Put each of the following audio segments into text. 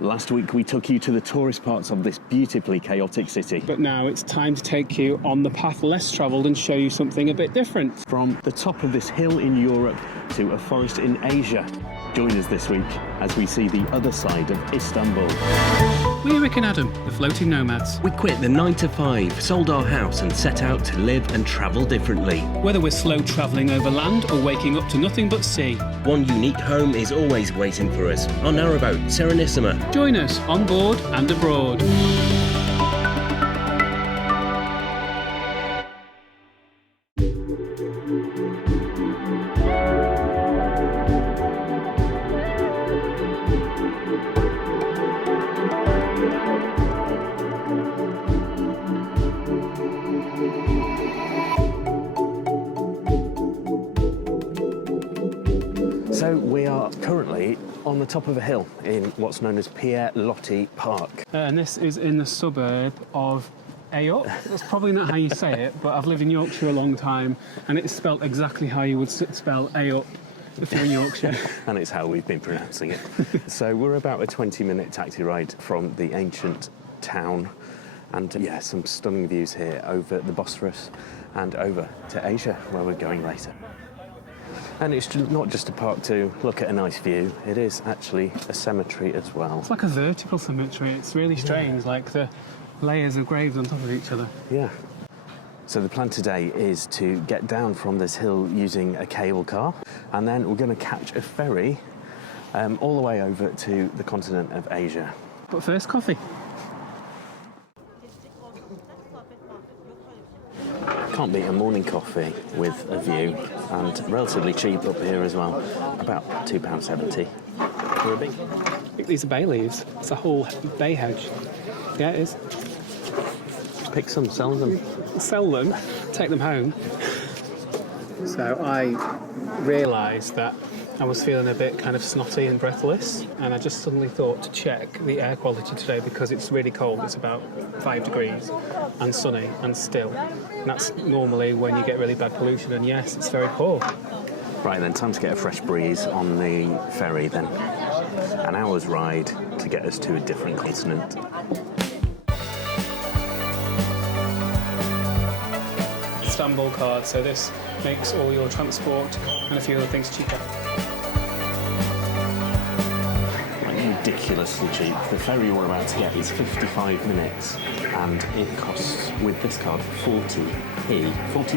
Last week we took you to the tourist parts of this beautifully chaotic city. But now it's time to take you on the path less travelled and show you something a bit different. From the top of this hill in Europe to a forest in Asia. Join us this week as we see the other side of Istanbul. We're Rick and Adam, the floating nomads. We quit the 9 to 5, sold our house and set out to live and travel differently. Whether we're slow travelling over land or waking up to nothing but sea. One unique home is always waiting for us. Our narrowboat, Serenissima. Join us on board and abroad. So we are currently on the top of a hill in what's known as Pierre Loti Park. And this is in the suburb of Eyüp. That's probably not how you say it, but I've lived in Yorkshire a long time, and it's spelled exactly how you would spell Eyüp if you're in Yorkshire. And it's how we've been pronouncing it. So we're about a 20-minute taxi ride from the ancient town, and yeah, some stunning views here over the Bosphorus and over to Asia, where we're going later. And it's not just a park to look at a nice view, it is actually a cemetery as well. It's like a vertical cemetery. It's really strange, like the layers of graves on top of each other. Yeah. So the plan today is to get down from this hill using a cable car, and then we're going to catch a ferry all the way over to the continent of Asia. But first, coffee. Can't beat a morning coffee with a view, and relatively cheap up here as well, about £2.70 for a big. I think these are bay leaves. It's a whole bay hedge. Yeah, it is. Pick some, sell them. Sell them, take them home. So I realised that I was feeling a bit kind of snotty and breathless, and I just suddenly thought to check the air quality today because it's really cold. It's about 5 degrees and sunny and still. And that's normally when you get really bad pollution, and yes, it's very poor. Right then, time to get a fresh breeze on the ferry then. An hour's ride to get us to a different continent. Istanbul card, so this makes all your transport and a few other things cheaper. Ridiculously cheap. The ferry we're about to get is 55 minutes, and it costs, with this card, 40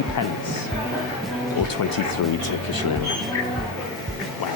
pence, or 23 Turkish lira. Wow.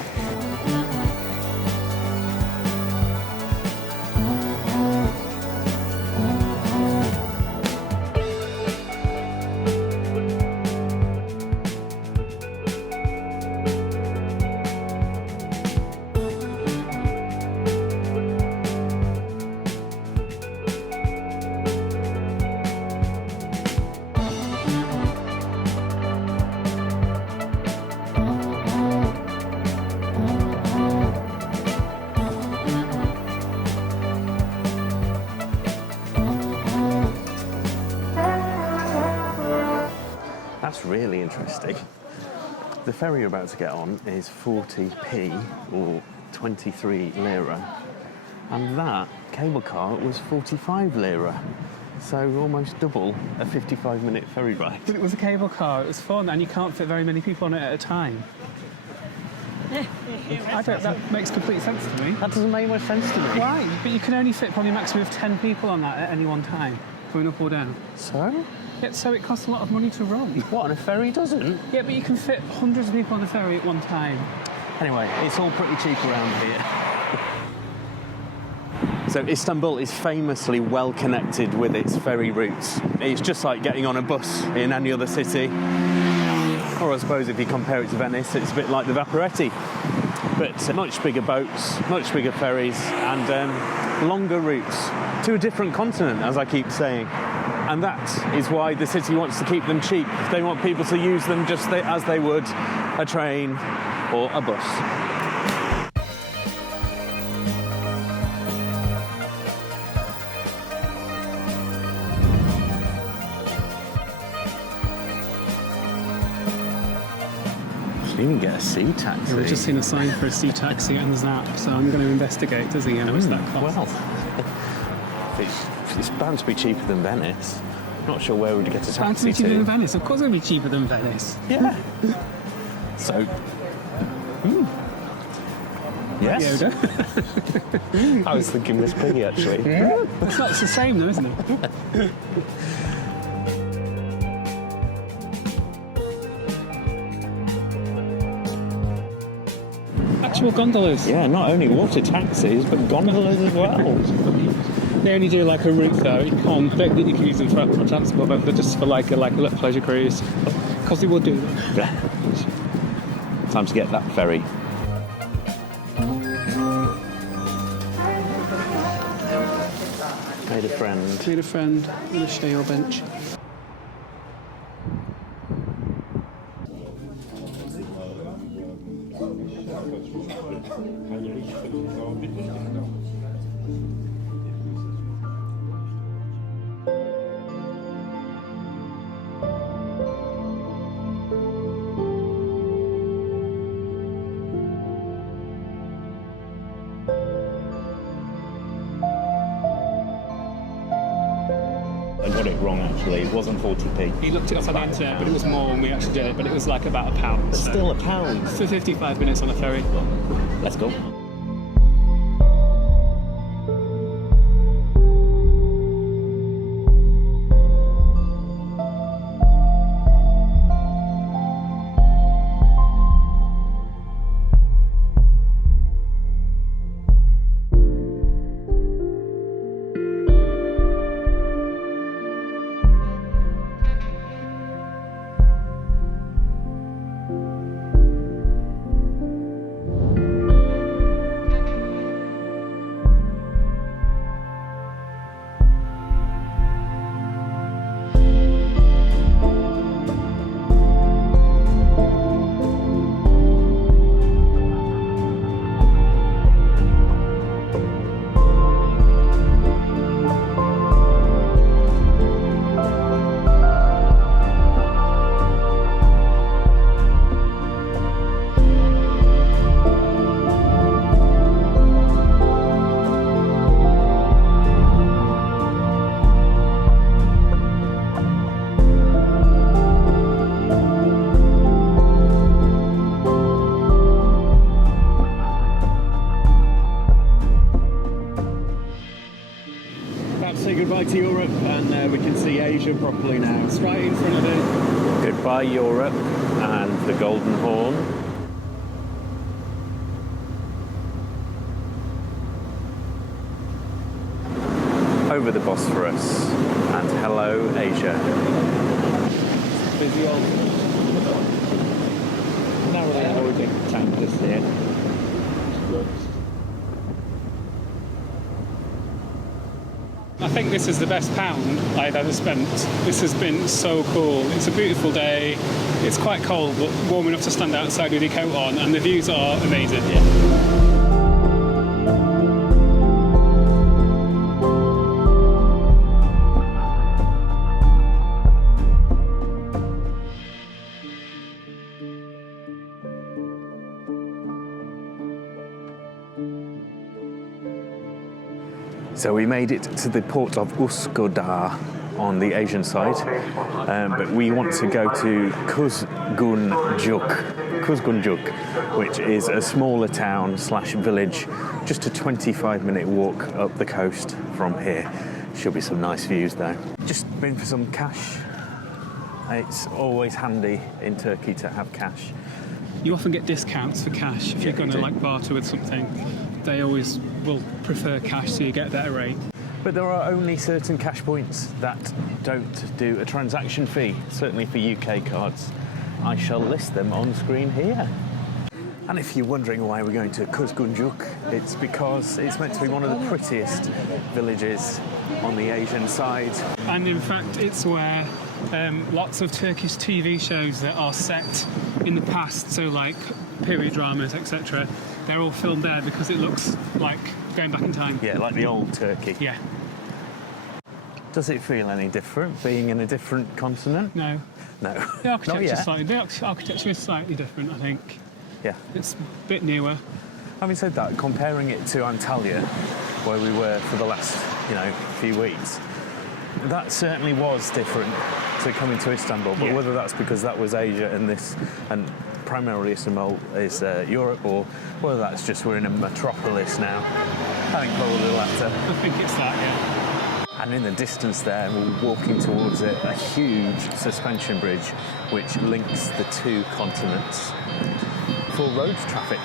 That's really interesting. The ferry you're about to get on is 40p, or 23 lira, and that cable car was 45 lira. So almost double a 55-minute ferry ride. But it was a cable car, it was fun, and you can't fit very many people on it at a time. That makes complete sense to me. That doesn't make much sense to me. Why? But you can only fit probably a maximum of 10 people on that at any one time, going up or down. So? Yeah, so it costs a lot of money to run. What, and a ferry doesn't? Yeah, but you can fit hundreds of people on the ferry at one time. Anyway, it's all pretty cheap around here. So Istanbul is famously well connected with its ferry routes. It's just like getting on a bus in any other city. Or I suppose if you compare it to Venice, it's a bit like the Vaporetti. But much bigger boats, much bigger ferries, and longer routes to a different continent, as I keep saying. And that is why the city wants to keep them cheap. They want people to use them just as they would a train or a bus. You can get a sea taxi. We've just seen a sign for a sea taxi and Zap, so I'm going to investigate to see how much that costs. Well, it's bound to be cheaper than Venice. Not sure where we'd get a taxi Bound to be cheaper than Venice. Of course it would be cheaper than Venice. Yeah. So... Yes. Yoda. I was thinking Miss Piggy, actually. It's the same though, isn't it? Actual gondolas. Yeah, not only water taxis, but gondolas as well. They only do like a route though. You can't think that you can use them for transport, but they're just for like a little pleasure cruise. Because they would do them. Time to get that ferry. Made a friend. Made a friend on a shale bench. I got it wrong actually, it wasn't 40p. He looked it up on the internet, but it was more when we actually did it, but it was like about £1. But still £1. For 55 minutes on a ferry. Let's go. Goodbye to Europe, and we can see Asia properly now. It's right in front of it. Goodbye Europe and the Golden Horn. Over the Bosphorus, and hello Asia. Busy old. Narrowly avoiding tankers here. I think this is the best pound I've ever spent. This has been so cool. It's a beautiful day. It's quite cold, but warm enough to stand outside with your coat on, and the views are amazing. So we made it to the port of Uskudar on the Asian side, but we want to go to Kuzguncuk, which is a smaller town / village, just a 25-minute walk up the coast from here. Should be some nice views though. Just been for some cash. It's always handy in Turkey to have cash. You often get discounts for cash if you're going to like barter with something. They always will prefer cash, so you get a better rate. But there are only certain cash points that don't do a transaction fee, certainly for UK cards. I shall list them on screen here. And if you're wondering why we're going to Kuzguncuk, it's because it's meant to be one of the prettiest villages on the Asian side. And in fact, it's where lots of Turkish TV shows that are set in the past, so like period dramas, etc., they're all filmed there because it looks like going back in time. Yeah, like the old Turkey. Yeah. Does it feel any different being in a different continent? No. No. The Not architecture is slightly different, I think. Yeah. It's a bit newer. Having said that, comparing it to Antalya, where we were for the last, few weeks, that certainly was different to coming to Istanbul. But whether that's because that was Asia and primarily Istanbul is Europe, or whether that's just we're in a metropolis now, I think probably the latter. I think it's that, yeah. And in the distance there, we're walking towards it, a huge suspension bridge which links the two continents for road traffic.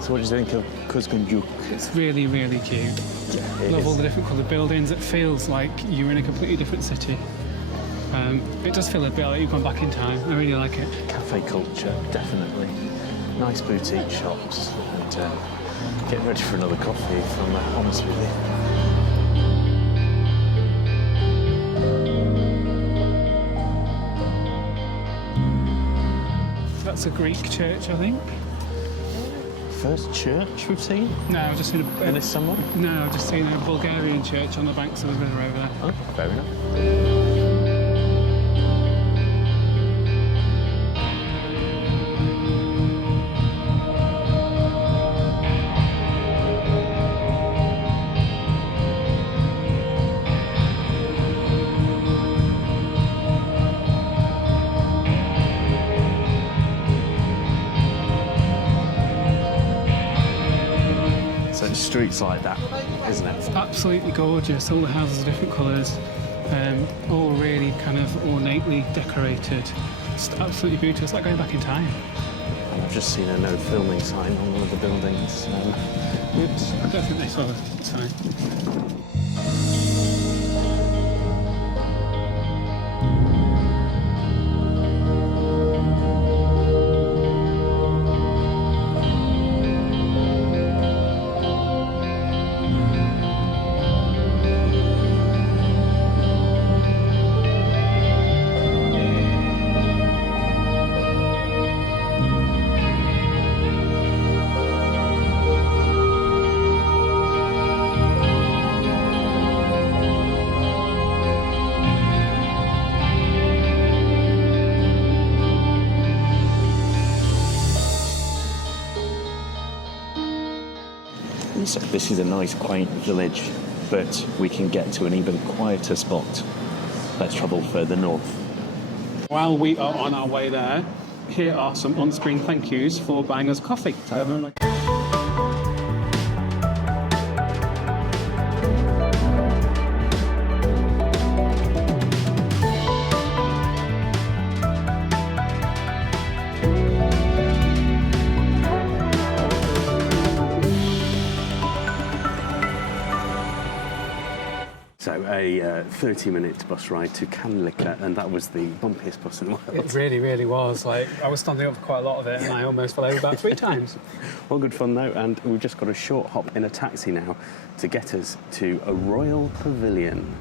So what do you think of Kuzguncuk? It's really, really cute. Love all the different coloured buildings. It feels like you're in a completely different city. It does feel a bit like you've gone back in time. I really like it. Cafe culture, definitely. Nice boutique shops. And getting ready for another coffee, if I'm honest with you. That's a Greek church, I think. First church we've seen? No, I've just seen In Istanbul? No, I've just seen a Bulgarian church on the banks of the river over there. Oh, fair enough. Streets like that, isn't it? It's absolutely gorgeous. All the houses are different colours, all really kind of ornately decorated. It's absolutely beautiful. It's like going back in time. And I've just seen a no filming sign on one of the buildings. Oops, I don't think they saw the sign. This is a nice, quaint village, but we can get to an even quieter spot. Let's travel further north. While we are on our way there, here are some on-screen thank yous for buying us coffee. So a 30-minute bus ride to Kanlıca, and that was the bumpiest bus in the world. It really, really was. Like, I was standing up for quite a lot of it, and I almost fell over about 3 times. All good fun though, and we've just got a short hop in a taxi now to get us to a royal pavilion.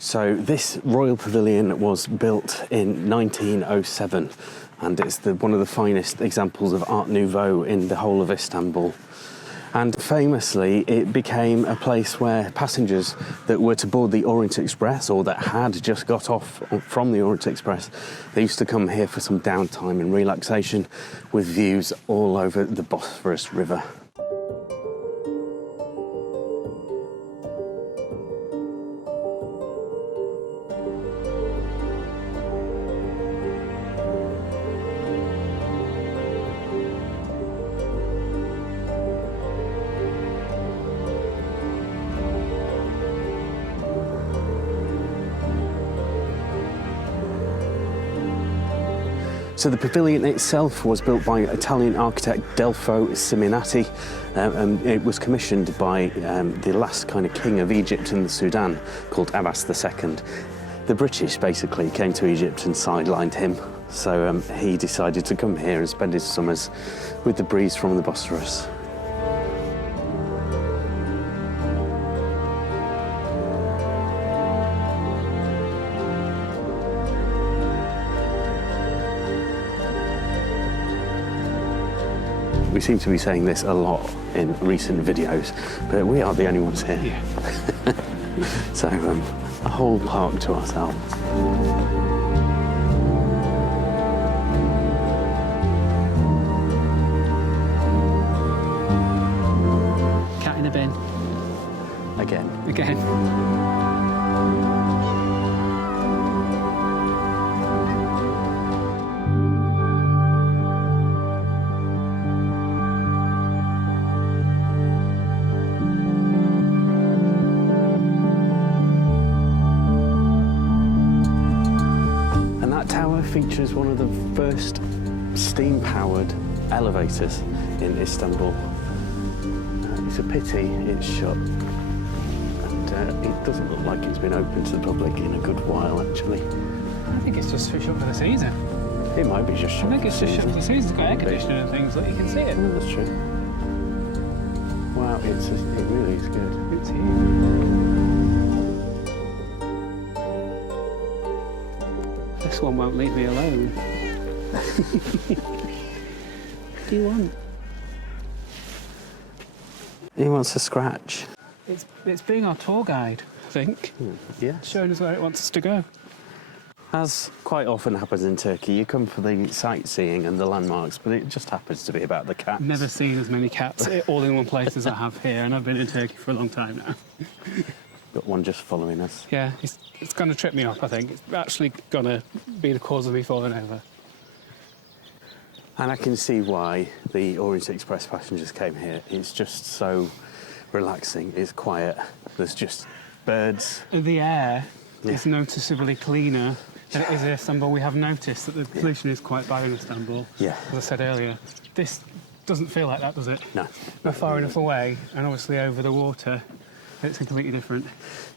So this royal pavilion was built in 1907, and it's one of the finest examples of Art Nouveau in the whole of Istanbul. And famously, it became a place where passengers that were to board the Orient Express, or that had just got off from the Orient Express, they used to come here for some downtime and relaxation with views all over the Bosphorus River. So the pavilion itself was built by Italian architect Delfo Simonati, and it was commissioned by the last kind of king of Egypt and the Sudan, called Abbas II. The British basically came to Egypt and sidelined him, so he decided to come here and spend his summers with the breeze from the Bosphorus. We seem to be saying this a lot in recent videos, but we are the only ones here. Yeah. So, a whole park to ourselves. Cat in a bin. Again. Again. Features one of the first steam-powered elevators in Istanbul. It's a pity it's shut, and it doesn't look like it's been open to the public in a good while, actually. I think it's just shut for the season. It might be just shut. I think it's just shut for the season. It's got air conditioning and things, like you can see it. Oh, that's true. Wow, it really is good. It's huge. This one won't leave me alone. What do you want? He wants a scratch. It's being our tour guide, I think. Yeah. Showing us where it wants us to go. As quite often happens in Turkey, you come for the sightseeing and the landmarks, but it just happens to be about the cats. Never seen as many cats all in one place as I have here, and I've been in Turkey for a long time now. Got one just following us. Yeah, it's going to trip me up, I think. It's actually going to be the cause of me falling over. And I can see why the Orient Express passengers came here. It's just so relaxing, it's quiet. There's just birds. The air is noticeably cleaner than it is in Istanbul. We have noticed that the pollution is quite bad in Istanbul. Yeah. As I said earlier. This doesn't feel like that, does it? No. We're far enough away, and obviously over the water, it's completely different.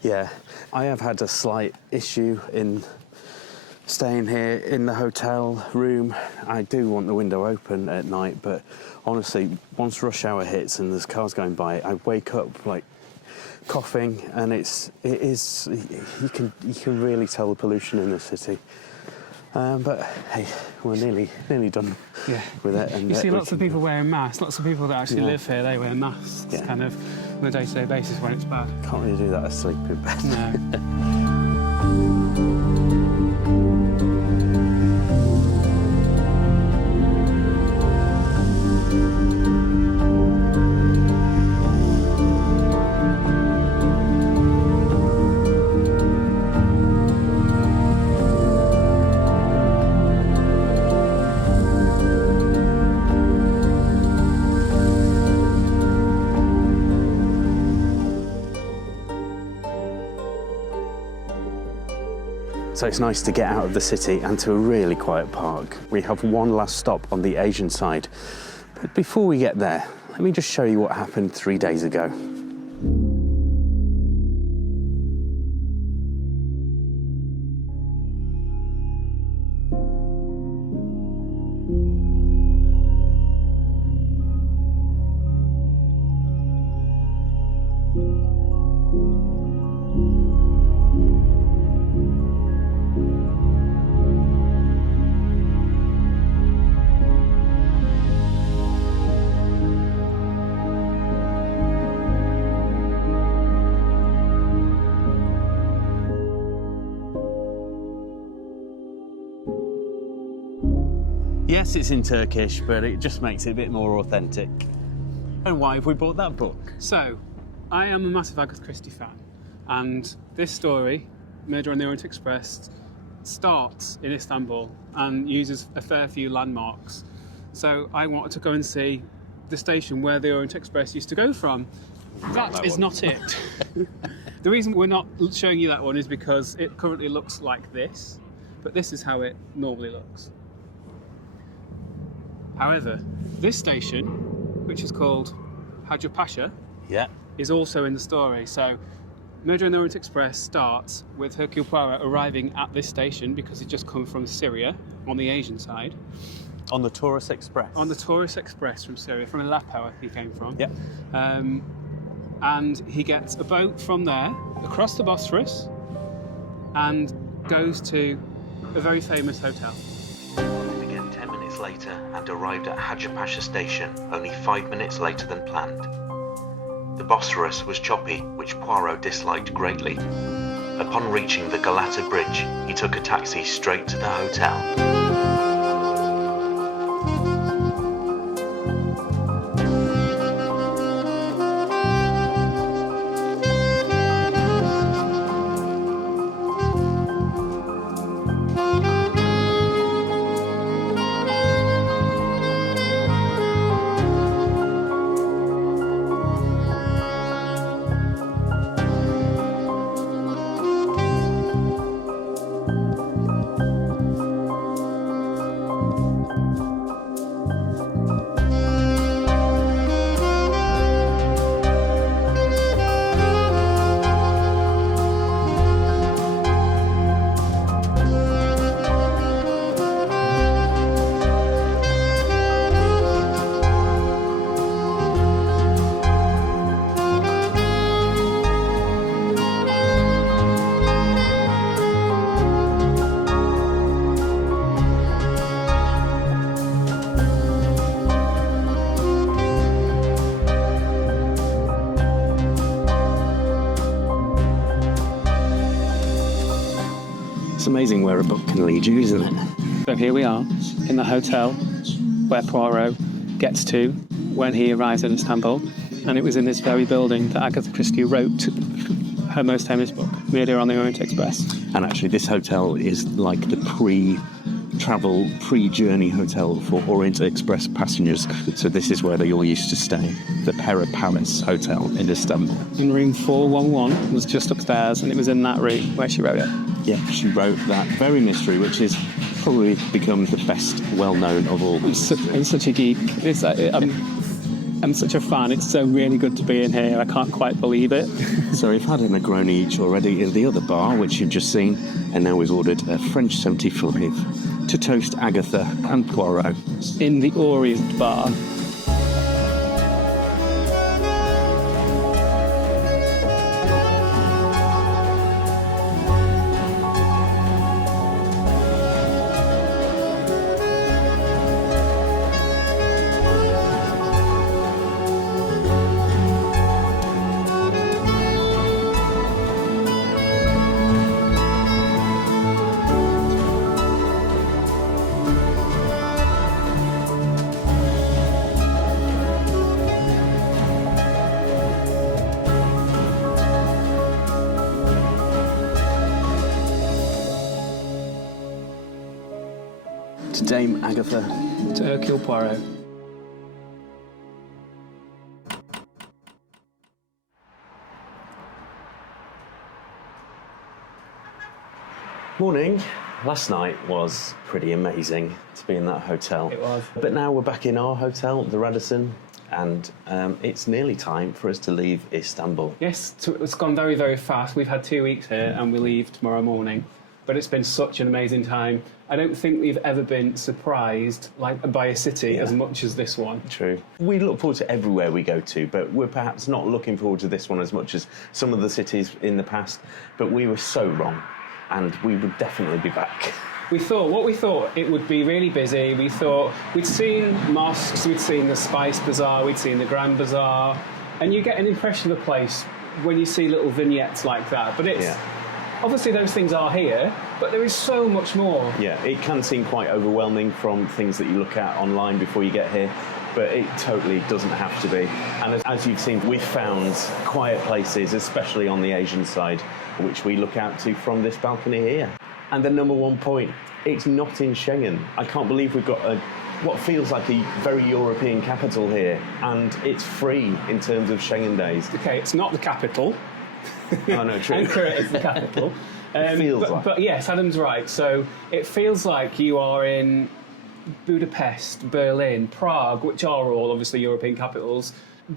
Yeah, I have had a slight issue in staying here in the hotel room. I do want the window open at night, but honestly, once rush hour hits and there's cars going by, I wake up like coughing, and it is you can really tell the pollution in the city. But hey, we're nearly done with it. And you see lots of people wearing masks. Lots of people that actually live here, they wear masks kind of on a day-to-day basis when it's bad. Can't really do that asleep in bed. No. So it's nice to get out of the city and to a really quiet park. We have one last stop on the Asian side. But before we get there, let me just show you what happened 3 days ago. Yes, it's in Turkish, but it just makes it a bit more authentic. And why have we bought that book? So, I am a massive Agatha Christie fan, and this story, Murder on the Orient Express, starts in Istanbul and uses a fair few landmarks. So I wanted to go and see the station where the Orient Express used to go from. That is not it. The reason we're not showing you that one is because it currently looks like this, but this is how it normally looks. However, this station, which is called Haydarpaşa, is also in the story. So, Murder on the Orient Express starts with Hercule Poirot arriving at this station because he'd just come from Syria on the Asian side. On the Tourist Express. On the Tourist Express from Syria, from Aleppo he came from. Yep. And he gets a boat from there across the Bosphorus and goes to a very famous hotel. Again 10 minutes later and arrived at Haydarpaşa Station only 5 minutes later than planned. The Bosphorus was choppy, which Poirot disliked greatly. Upon reaching the Galata Bridge, he took a taxi straight to the hotel. It's amazing where a book can lead you, isn't it? So here we are in the hotel where Poirot gets to when he arrives in Istanbul, and it was in this very building that Agatha Christie wrote her most famous book, Murder on the Orient Express. And actually, this hotel is like the pre-travel, pre-journey hotel for Orient Express passengers. So this is where they all used to stay, the Pera Palace Hotel in Istanbul. In room 411 was just upstairs, and it was in that room where she wrote it. Yeah, she wrote that very mystery, which is probably become the best well-known of all. I'm such a geek. I'm such a fan. It's so really good to be in here. I can't quite believe it. So we've had a Negroni each already in the other bar, which you've just seen, and now we've ordered a French 75 to toast Agatha and Poirot. In the Orient bar. To Dame Agatha. To Hercule Poirot. Morning. Last night was pretty amazing to be in that hotel. It was. But now we're back in our hotel, the Radisson, and it's nearly time for us to leave Istanbul. Yes, it's gone very, very fast. We've had 2 weeks here and we leave tomorrow morning. But it's been such an amazing time. I don't think we've ever been surprised by a city as much as this one. True. We look forward to everywhere we go to, but we're perhaps not looking forward to this one as much as some of the cities in the past. But we were so wrong, and we would definitely be back. We thought it would be really busy. We thought we'd seen mosques, we'd seen the Spice Bazaar, we'd seen the Grand Bazaar, and you get an impression of a place when you see little vignettes like that. But it's obviously those things are here, but there is so much more. Yeah, it can seem quite overwhelming from things that you look at online before you get here, but it totally doesn't have to be. And as you've seen, we've found quiet places, especially on the Asian side, which we look out to from this balcony here. And the number one point, it's not in Schengen. I can't believe we've got what feels like a very European capital here, and it's free in terms of Schengen days. Okay, it's not the capital. Oh, no, true. Ankara is the capital. It feels like. But yes, Adam's right. So it feels like you are in Budapest, Berlin, Prague, which are all obviously European capitals,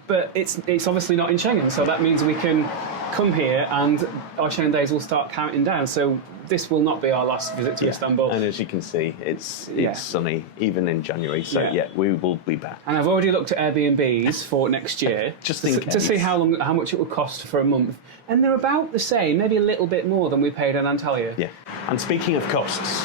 but it's obviously not in Schengen, so that means we can come here and our Schengen days will start counting down. So this will not be our last visit to Istanbul. And as you can see, it's sunny, even in January, so we will be back. And I've already looked at Airbnbs for next year, just in case, to see how much it would cost for a month. And they're about the same, maybe a little bit more than we paid in Antalya. Yeah. And speaking of costs,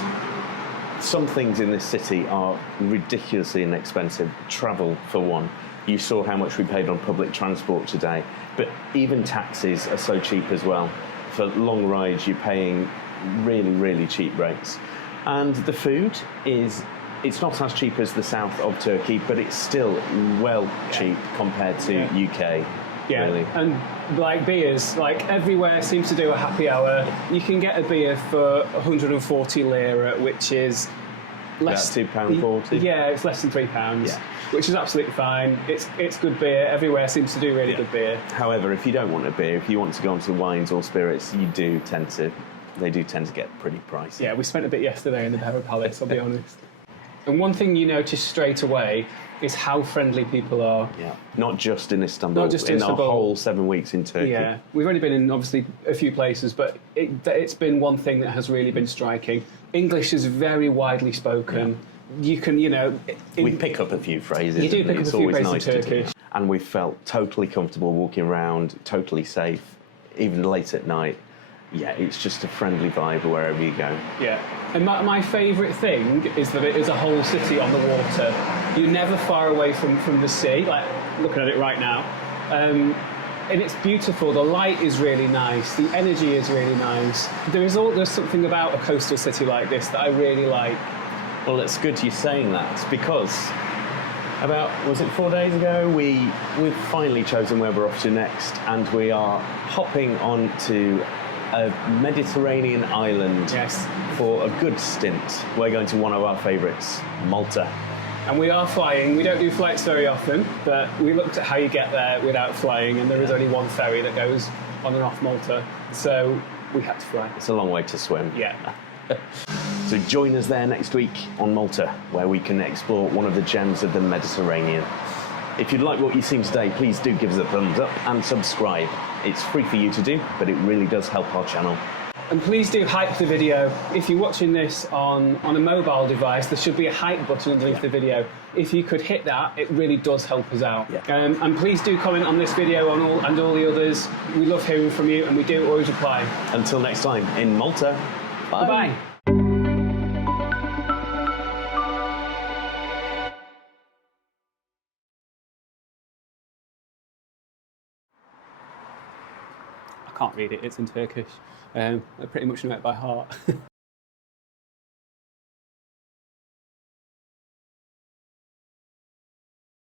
some things in this city are ridiculously inexpensive. Travel, for one. You saw how much we paid on public transport today, but even taxis are so cheap as well. For long rides, you're paying really, really cheap rates. And the food it's not as cheap as the south of Turkey, but it's still cheap compared to UK. Yeah, really. And like beers, like everywhere seems to do a happy hour. You can get a beer for 140 lira, which is less £2.40. Yeah, it's less than £3, which is absolutely fine. It's good beer. Everywhere seems to do really good beer. However, if you don't want a beer, if you want to go on to wines or spirits, they do tend to get pretty pricey. Yeah, we spent a bit yesterday in the Pera Palace, I'll be honest. And one thing you notice straight away is how friendly people are. Yeah, not just in Istanbul, not just in our whole 7 weeks in Turkey. Yeah, we've only been in, obviously, a few places, but it's been one thing that has really been striking. English is very widely spoken. Yeah. You can, we pick up a few phrases. You do pick up a few phrases in Turkish. And we felt totally comfortable walking around, totally safe, even late at night. Yeah, it's just a friendly vibe wherever you go. Yeah. And my favourite thing is that it is a whole city on the water. You're never far away from the sea, like looking at it right now. And it's beautiful. The light is really nice. The energy is really nice. There's something about a coastal city like this that I really like. Well, it's good you're saying that, because about, was it 4 days ago, we've finally chosen where we're off to next, and we are hopping on to a Mediterranean island for a good stint. We're going to one of our favourites, Malta. And we are flying. We don't do flights very often, but we looked at how you get there without flying, and there is only one ferry that goes on and off Malta, so we had to fly. It's a long way to swim. Yeah. So join us there next week on Malta, where we can explore one of the gems of the Mediterranean. If you'd like what you've seen today, please do give us a thumbs up and subscribe. It's free for you to do, but it really does help our channel. And please do hype the video. If you're watching this on a mobile device, there should be a hype button underneath the video. If you could hit that, it really does help us out. Yeah. And please do comment on this video and all the others. We love hearing from you, and we do always reply. Until next time, in Malta. Bye. Bye. I can't read it, it's in Turkish. I pretty much know it by heart.